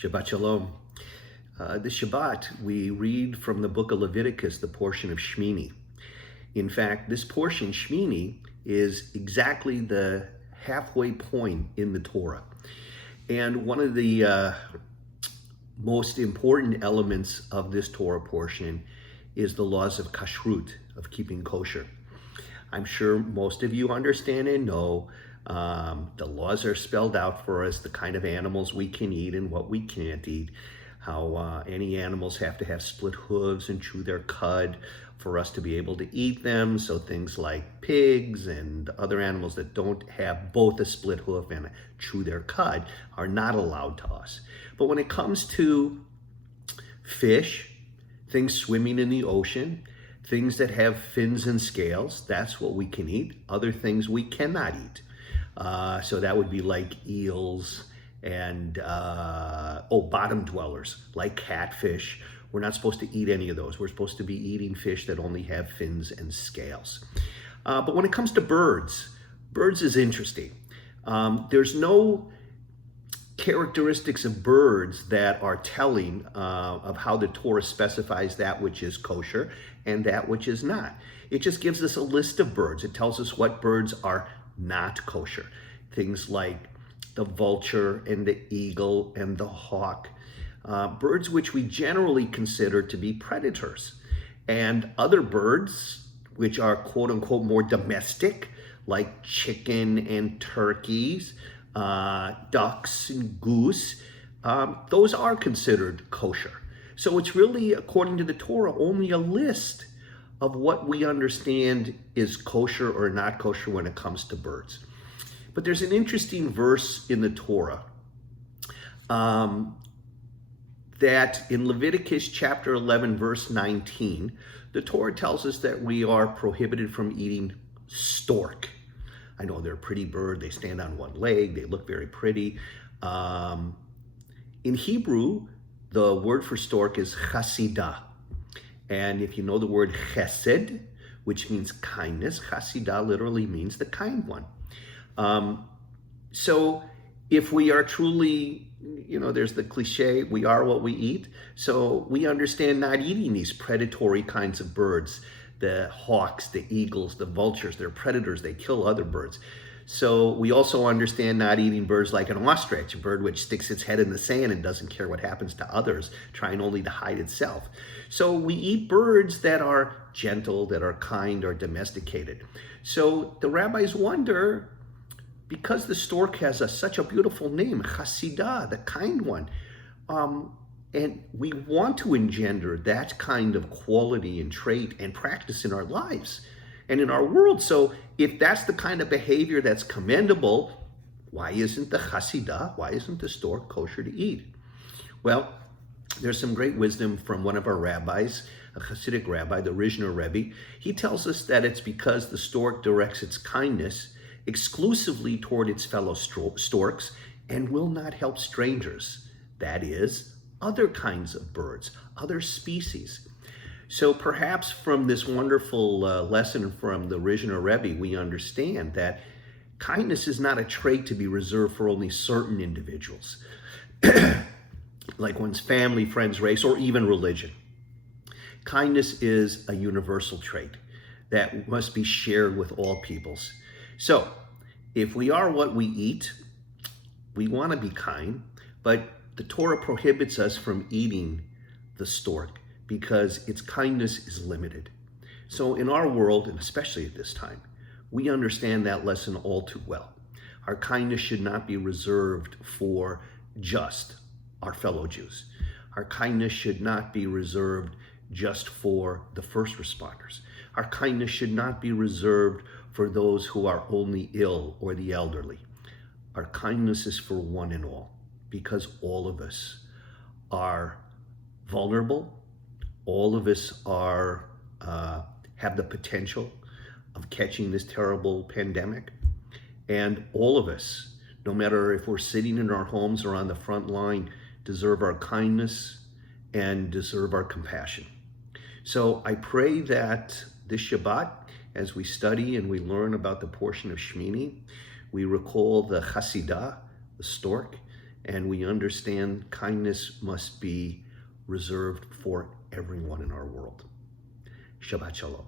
Shabbat Shalom. This Shabbat, we read from the book of Leviticus, the portion of Shmini. In fact, this portion, Shmini, is exactly the halfway point in the Torah. And one of the most important elements of this Torah portion is the laws of kashrut, of keeping kosher. I'm sure most of you understand and know the laws are spelled out for us, the kind of animals we can eat and what we can't eat, how any animals have to have split hooves and chew their cud for us to be able to eat them. So things like pigs and other animals that don't have both a split hoof and chew their cud are not allowed to us. But when it comes to fish, things swimming in the ocean, things that have fins and scales, that's what we can eat. Other things we cannot eat. So that would be like eels and bottom dwellers, like catfish. We're not supposed to eat any of those. We're supposed to be eating fish that only have fins and scales. But when it comes to birds is interesting. There's no characteristics of birds that are telling of how the Torah specifies that which is kosher and that which is not. It just gives us a list of birds. It tells us what birds are not kosher. Things like the vulture and the eagle and the hawk. Birds which we generally consider to be predators. And other birds which are quote unquote more domestic, like chicken and turkeys, ducks and goose, those are considered kosher. So it's really, according to the Torah, only a list of what we understand is kosher or not kosher when it comes to birds. But there's an interesting verse in the Torah that in Leviticus chapter 11, verse 19, the Torah tells us that we are prohibited from eating stork. I know they're a pretty bird. They stand on one leg. They look very pretty. In Hebrew, the word for stork is chasidah. And if you know the word chesed, which means kindness, chasidah literally means the kind one. So if we are truly, there's the cliche, we are what we eat. So we understand not eating these predatory kinds of birds, the hawks, the eagles, the vultures. They're predators. They kill other birds. So we also understand not eating birds like an ostrich, a bird which sticks its head in the sand and doesn't care what happens to others, trying only to hide itself. So we eat birds that are gentle, that are kind, or domesticated. So the rabbis wonder, because the stork has such a beautiful name, Chasidah, the kind one, and we want to engender that kind of quality and trait and practice in our lives and in our world. So if that's the kind of behavior that's commendable, why isn't the Chasidah, why isn't the stork kosher to eat? Well, there's some great wisdom from one of our rabbis, a Hasidic rabbi, the Rizhner Rabbi. He tells us that it's because the stork directs its kindness exclusively toward its fellow storks and will not help strangers. That is, other kinds of birds, other species. So perhaps from this wonderful lesson from the Rizhner Rebbe, we understand that kindness is not a trait to be reserved for only certain individuals, like one's family, friends, race, or even religion. Kindness is a universal trait that must be shared with all peoples. So if we are what we eat, we want to be kind, but the Torah prohibits us from eating the stork because its kindness is limited. So in our world, and especially at this time, we understand that lesson all too well. Our kindness should not be reserved for just our fellow Jews. Our kindness should not be reserved just for the first responders. Our kindness should not be reserved for those who are only ill or the elderly. Our kindness is for one and all, because all of us are vulnerable. All of us are have the potential of catching this terrible pandemic. And all of us, no matter if we're sitting in our homes or on the front line, deserve our kindness and deserve our compassion. So I pray that this Shabbat, as we study and we learn about the portion of Shmini, we recall the Chasidah, the stork, and we understand kindness must be reserved for everyone in our world. Shabbat Shalom.